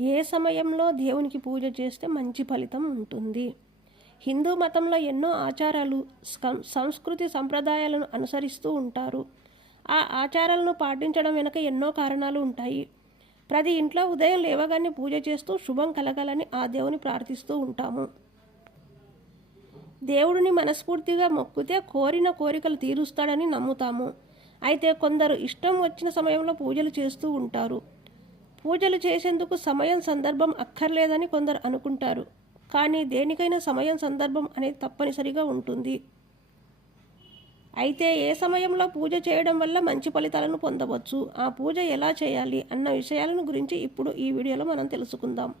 ఏ సమయంలో దేవునికి పూజ చేస్తే మంచి ఫలితం ఉంటుంది. హిందూ మతంలో ఎన్నో ఆచారాలు సం- సంస్కృతి సంప్రదాయాలను అనుసరిస్తూ ఉంటారు. ఆ ఆచారాలను పాటించడం వెనుక ఎన్నో కారణాలు ఉంటాయి. ప్రతి ఇంట్లో ఉదయం లేవగానే పూజ చేస్తూ శుభం కలగాలని ఆ దేవుని ప్రార్థిస్తూ ఉంటాము. దేవుడిని మనస్ఫూర్తిగా మొక్కితే కోరిన కోరికలు తీరుస్తాడని నమ్ముతాము. అయితే కొందరు ఇష్టం వచ్చిన సమయంలో పూజలు చేస్తూ ఉంటారు. పూజలు చేసేందుకు సమయం సందర్భం అక్కర్లేదని కొందరు అనుకుంటారు. కానీ దేనికైనా సమయం సందర్భం అనేది తప్పనిసరిగా ఉంటుంది. అయితే ఏ సమయంలో పూజ చేయడం వల్ల మంచి ఫలితాలను పొందవచ్చు? ఆ పూజ ఎలా చేయాలి? అన్న విషయాలను గురించి ఇప్పుడు ఈ వీడియోలో మనం తెలుసుకుందాం.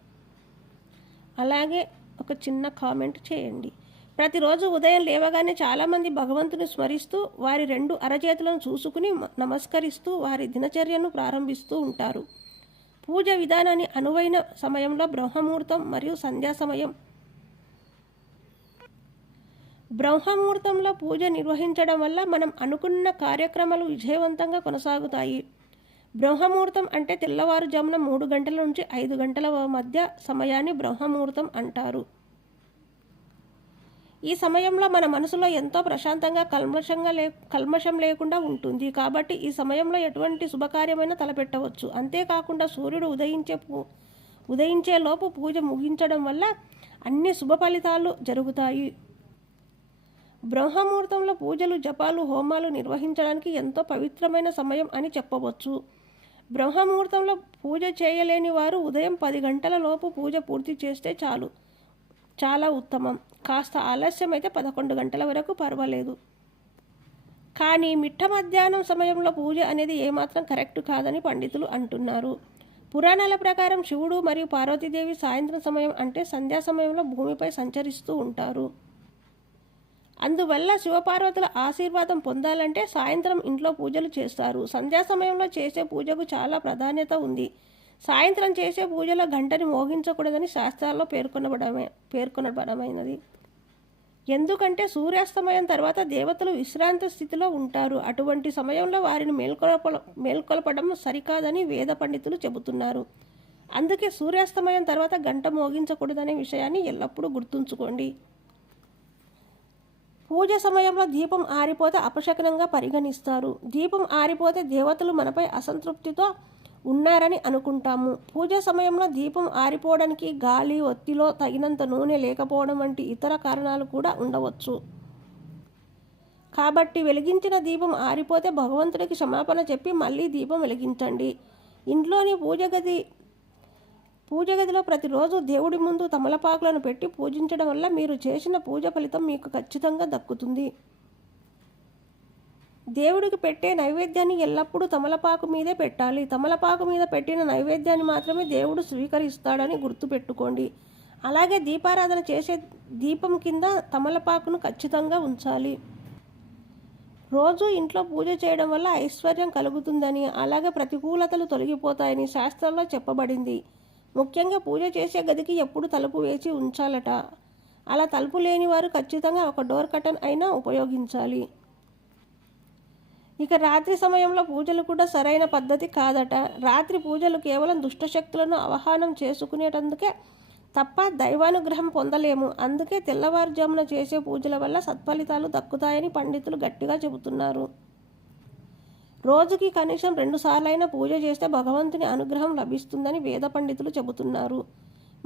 అలాగే ఒక చిన్న కామెంట్ చేయండి. ప్రతిరోజు ఉదయం లేవగానే చాలామంది భగవంతుని స్మరిస్తూ వారి రెండు అరచేతులను చూసుకుని నమస్కరిస్తూ వారి దినచర్యను ప్రారంభిస్తూ ఉంటారు. పూజ విధానాన్ని అనువైన సమయంలో బ్రహ్మముహూర్తం మరియు సంధ్యా సమయం. బ్రహ్మముహూర్తంలో పూజ నిర్వహించడం వల్ల మనం అనుకున్న కార్యక్రమాలు విజయవంతంగా కొనసాగుతాయి. బ్రహ్మముహూర్తం అంటే తెల్లవారుజామున మూడు గంటల నుంచి ఐదు గంటల మధ్య సమయాన్ని బ్రహ్మముహూర్తం అంటారు. ఈ సమయంలో మన మనసులో ఎంతో ప్రశాంతంగా కల్మషంగా లే కల్మషం లేకుండా ఉంటుంది. కాబట్టి ఈ సమయంలో ఎటువంటి శుభకార్యమైనా తలపెట్టవచ్చు. అంతేకాకుండా సూర్యుడు ఉదయించే పూ ఉదయించే లోపు పూజ ముగించడం వల్ల అన్ని శుభ ఫలితాలు జరుగుతాయి. బ్రహ్మముహూర్తంలో పూజలు జపాలు హోమాలు నిర్వహించడానికి ఎంతో పవిత్రమైన సమయం అని చెప్పవచ్చు. బ్రహ్మముహూర్తంలో పూజ చేయలేని వారు ఉదయం పది గంటల లోపు పూజ పూర్తి చేస్తే చాలు. చాలా ఉత్తమం. కాస్త ఆలస్యం అయితే పదకొండు గంటల వరకు పర్వాలేదు. కానీ మిట్ట మధ్యాహ్నం సమయంలో పూజ అనేది ఏమాత్రం కరెక్ట్ కాదని పండితులు అంటున్నారు. పురాణాల ప్రకారం శివుడు మరియు పార్వతీదేవి సాయంత్రం సమయం అంటే సంధ్యా సమయంలో భూమిపై సంచరిస్తూ ఉంటారు. అందువల్ల శివపార్వతుల ఆశీర్వాదం పొందాలంటే సాయంత్రం ఇంట్లో పూజలు చేస్తారు. సంధ్యా సమయంలో చేసే పూజకు చాలా ప్రాధాన్యత ఉంది. సాయంత్రం చేసే పూజలో గంటని మోగించకూడదని శాస్త్రాల్లో పేర్కొనబడమే పేర్కొనబడమైనది. ఎందుకంటే సూర్యాస్తమయం తర్వాత దేవతలు విశ్రాంతి స్థితిలో ఉంటారు. అటువంటి సమయంలో వారిని మేల్కొలప మేల్కొలపడం సరికాదని వేద పండితులు చెబుతున్నారు. అందుకే సూర్యాస్తమయం తర్వాత గంట మోగించకూడదనే విషయాన్ని ఎల్లప్పుడూ గుర్తుంచుకోండి. పూజ సమయంలో దీపం ఆరిపోతే అపశకనంగా పరిగణిస్తారు. దీపం ఆరిపోతే దేవతలు మనపై అసంతృప్తితో ఉన్నారని అనుకుంటాము. పూజ సమయంలో దీపం ఆరిపోవడానికి గాలి ఒత్తిలో తగినంత నూనె లేకపోవడం వంటి ఇతర కారణాలు కూడా ఉండవచ్చు. కాబట్టి వెలిగించిన దీపం ఆరిపోతే భగవంతుడికి క్షమాపణ చెప్పి మళ్ళీ దీపం వెలిగించండి. ఇంట్లోని పూజ గది పూజ గదిలో ప్రతిరోజు దేవుడి ముందు తమలపాకులను పెట్టి పూజించడం వల్ల మీరు చేసిన పూజ ఫలితం మీకు ఖచ్చితంగా దక్కుతుంది. దేవుడికి పెట్టే నైవేద్యాన్ని ఎల్లప్పుడూ తమలపాకు మీదే పెట్టాలి. తమలపాకు మీద పెట్టిన నైవేద్యాన్ని మాత్రమే దేవుడు స్వీకరిస్తాడని గుర్తుపెట్టుకోండి. అలాగే దీపారాధన చేసే దీపం కింద తమలపాకును ఖచ్చితంగా ఉంచాలి. రోజు ఇంట్లో పూజ చేయడం వల్ల ఐశ్వర్యం కలుగుతుందని అలాగే ప్రతికూలతలు తొలగిపోతాయని శాస్త్రంలో చెప్పబడింది. ముఖ్యంగా పూజ చేసే గదికి ఎప్పుడు తలుపు వేసి ఉంచాలట. అలా తలుపు లేని వారు ఖచ్చితంగా ఒక డోర్ కటన్ అయినా ఉపయోగించాలి. ఇక రాత్రి సమయంలో పూజలు కూడా సరైన పద్ధతి కాదట. రాత్రి పూజలు కేవలం దుష్టశక్తులను అవహానం చేసుకునేటందుకే తప్ప దైవానుగ్రహం పొందలేము. అందుకే తెల్లవారుజామున చేసే పూజల వల్ల సత్ఫలితాలు దక్కుతాయని పండితులు గట్టిగా చెబుతున్నారు. రోజుకి కనీసం రెండుసార్లైనా పూజ చేస్తే భగవంతుని అనుగ్రహం లభిస్తుందని వేద పండితులు చెబుతున్నారు.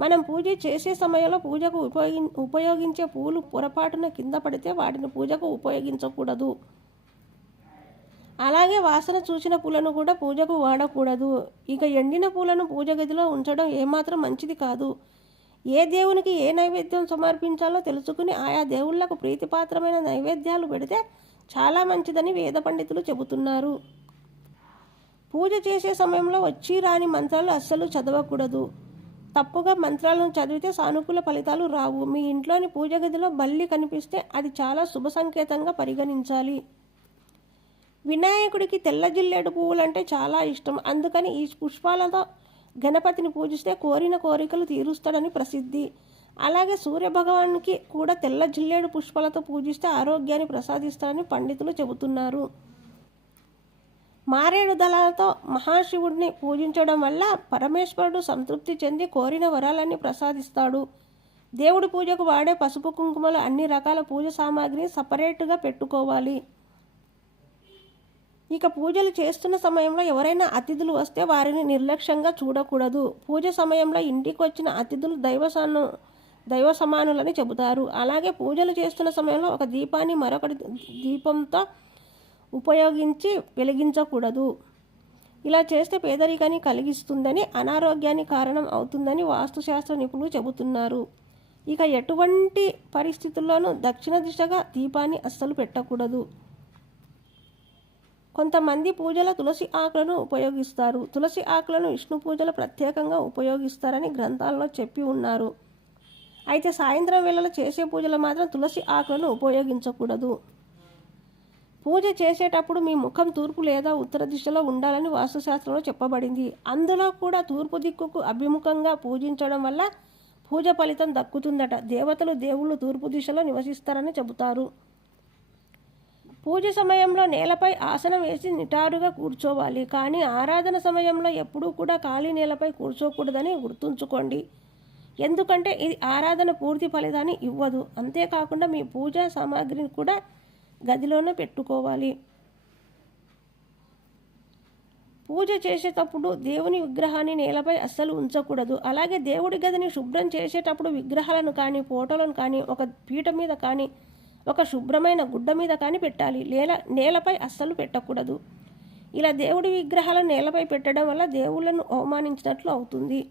మనం పూజ చేసే సమయంలో పూజకు ఉపయోగి ఉపయోగించే పూలు పొరపాటున కింద పడితే వాటిని పూజకు ఉపయోగించకూడదు. అలాగే వాసన చూసిన పూలను కూడా పూజకు వాడకూడదు. ఇక ఎండిన పూలను పూజ గదిలో ఉంచడం ఏమాత్రం మంచిది కాదు. ఏ దేవునికి ఏ నైవేద్యం సమర్పించాలో తెలుసుకుని ఆయా దేవుళ్ళకు ప్రీతిపాత్రమైన నైవేద్యాలు పెడితే చాలా మంచిదని వేద పండితులు చెబుతున్నారు. పూజ చేసే సమయంలో వచ్చి రాని మంత్రాలు అస్సలు చదవకూడదు. తప్పుగా మంత్రాలను చదివితే సానుకూల ఫలితాలు రావు. మీ ఇంట్లోని పూజ గదిలో బల్లి కనిపిస్తే అది చాలా శుభ సంకేతంగా పరిగణించాలి. వినాయకుడికి తెల్ల జిల్లేడు పువ్వులంటే చాలా ఇష్టం. అందుకని ఈ పుష్పాలతో గణపతిని పూజిస్తే కోరిన కోరికలు తీరుస్తాడని ప్రసిద్ధి. అలాగే సూర్యభగవానికి కూడా తెల్ల జిల్లేడు పుష్పాలతో పూజిస్తే ఆరోగ్యాన్ని ప్రసాదిస్తాడని పండితులు చెబుతున్నారు. మారేడు దళాలతో మహాశివుడిని పూజించడం వల్ల పరమేశ్వరుడు సంతృప్తి చెంది కోరిన వరాలన్నీ ప్రసాదిస్తాడు. దేవుడి పూజకు వాడే పసుపు కుంకుమలు అన్ని రకాల పూజ సామాగ్రిని సపరేట్గా పెట్టుకోవాలి. ఇక పూజలు చేస్తున్న సమయంలో ఎవరైనా అతిథులు వస్తే వారిని నిర్లక్ష్యంగా చూడకూడదు. పూజ సమయంలో ఇంటికి వచ్చిన అతిథులు దైవసాను దైవ సమానులని చెబుతారు. అలాగే పూజలు చేస్తున్న సమయంలో ఒక దీపాన్ని మరొకటి దీపంతో ఉపయోగించి వెలిగించకూడదు. ఇలా చేస్తే పేదరికాన్ని కలిగిస్తుందని అనారోగ్యానికి కారణం అవుతుందని వాస్తుశాస్త్ర నిపుణులు చెబుతున్నారు. ఇక ఎటువంటి పరిస్థితుల్లోనూ దక్షిణ దిశగా దీపాన్ని అస్సలు పెట్టకూడదు. కొంతమంది పూజల తులసి ఆకులను ఉపయోగిస్తారు. తులసి ఆకులను విష్ణు పూజలు ప్రత్యేకంగా ఉపయోగిస్తారని గ్రంథాలలో చెప్పి ఉన్నారు. అయితే సాయంత్రం వేళలో చేసే పూజలు మాత్రం తులసి ఆకులను ఉపయోగించకూడదు. పూజ చేసేటప్పుడు మీ ముఖం తూర్పు లేదా ఉత్తర దిశలో ఉండాలని వాస్తుశాస్త్రంలో చెప్పబడింది. అందులో కూడా తూర్పు దిక్కుకు అభిముఖంగా పూజించడం వల్ల పూజ ఫలితం దక్కుతుందట. దేవతలు దేవుళ్ళు తూర్పు దిశలో నివసిస్తారని చెబుతారు. పూజ సమయంలో నేలపై ఆసనం వేసి నిటారుగా కూర్చోవాలి. కానీ ఆరాధన సమయంలో ఎప్పుడూ కూడా ఖాళీ నేలపై కూర్చోకూడదని గుర్తుంచుకోండి. ఎందుకంటే ఇది ఆరాధన పూర్తి ఫలితాన్ని ఇవ్వదు. అంతేకాకుండా మీ పూజా సామాగ్రిని కూడా గదిలోనే పెట్టుకోవాలి. పూజ చేసేటప్పుడు దేవుని విగ్రహాన్ని నేలపై అస్సలు ఉంచకూడదు. అలాగే దేవుడి గదిని శుభ్రం చేసేటప్పుడు విగ్రహాలను కానీ ఫోటోలను కానీ ఒక పీట మీద కానీ ఒక శుభ్రమైన గుడ్డ మీద కానీ పెట్టాలి. నేల నేలపై అస్సలు పెట్టకూడదు. ఇలా దేవుడి విగ్రహాలను నేలపై పెట్టడం వల్ల దేవుళ్ళను అవమానించినట్లు అవుతుంది.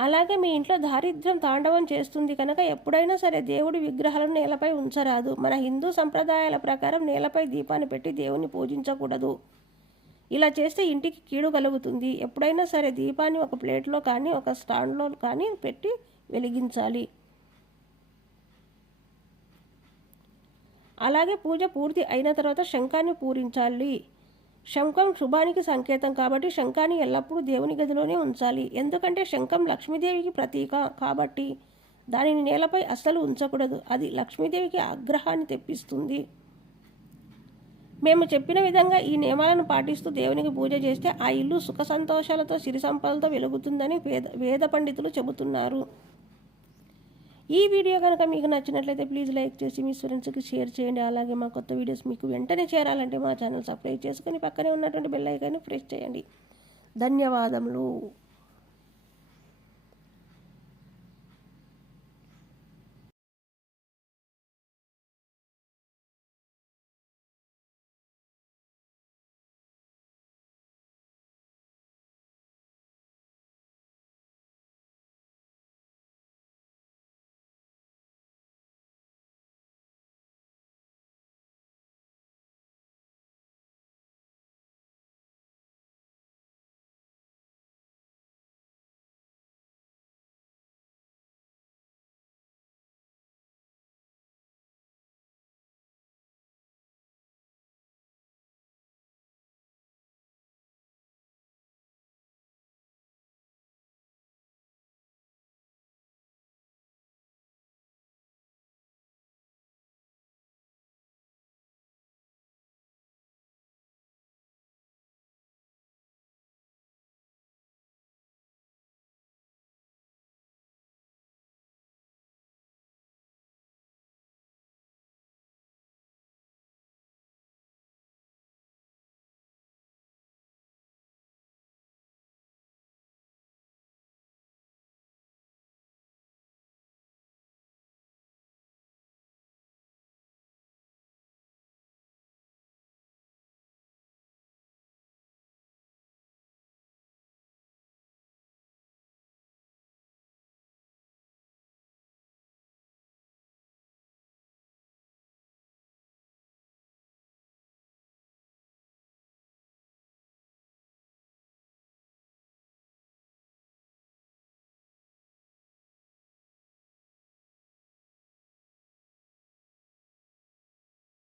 అలాగే మీ ఇంట్లో దారిద్ర్యం తాండవం చేస్తుంది కనుక ఎప్పుడైనా సరే దేవుడి విగ్రహాలను నేలపై ఉంచరాదు. మన హిందూ సంప్రదాయాల ప్రకారం నేలపై దీపాన్ని పెట్టి దేవుని పూజించకూడదు. ఇలా చేస్తే ఇంటికి కీడు కలుగుతుంది. ఎప్పుడైనా సరే దీపాన్ని ఒక ప్లేట్లో కానీ ఒక స్టాండ్లో కానీ పెట్టి వెలిగించాలి. అలాగే పూజ పూర్తి అయిన తర్వాత శంఖాన్ని పూరించాలి. శంఖం శుభానికి సంకేతం కాబట్టి శంఖాన్ని ఎల్లప్పుడూ దేవుని గదిలోనే ఉంచాలి. ఎందుకంటే శంఖం లక్ష్మీదేవికి ప్రతీక కాబట్టి దానిని నేలపై అస్సలు ఉంచకూడదు. అది లక్ష్మీదేవికి ఆగ్రహాన్ని తెప్పిస్తుంది. మేము చెప్పిన విధంగా ఈ నియమాలను పాటిస్తూ దేవునికి పూజ చేస్తే ఆ ఇల్లు సుఖ సంతోషాలతో సిరి సంపదలతో వెలుగుతుందని వేద వేద పండితులు చెబుతున్నారు. ఈ వీడియో కనుక మీకు నచ్చినట్లయితే ప్లీజ్ లైక్ చేసి మీ ఫ్రెండ్స్కి షేర్ చేయండి. అలాగే మా కొత్త వీడియోస్ మీకు వెంటనే చేరాలంటే మా ఛానల్ సబ్స్క్రైబ్ చేసుకొని పక్కనే ఉన్నటువంటి బెల్ ఐకాన్ని ప్రెస్ చేయండి. ధన్యవాదములు.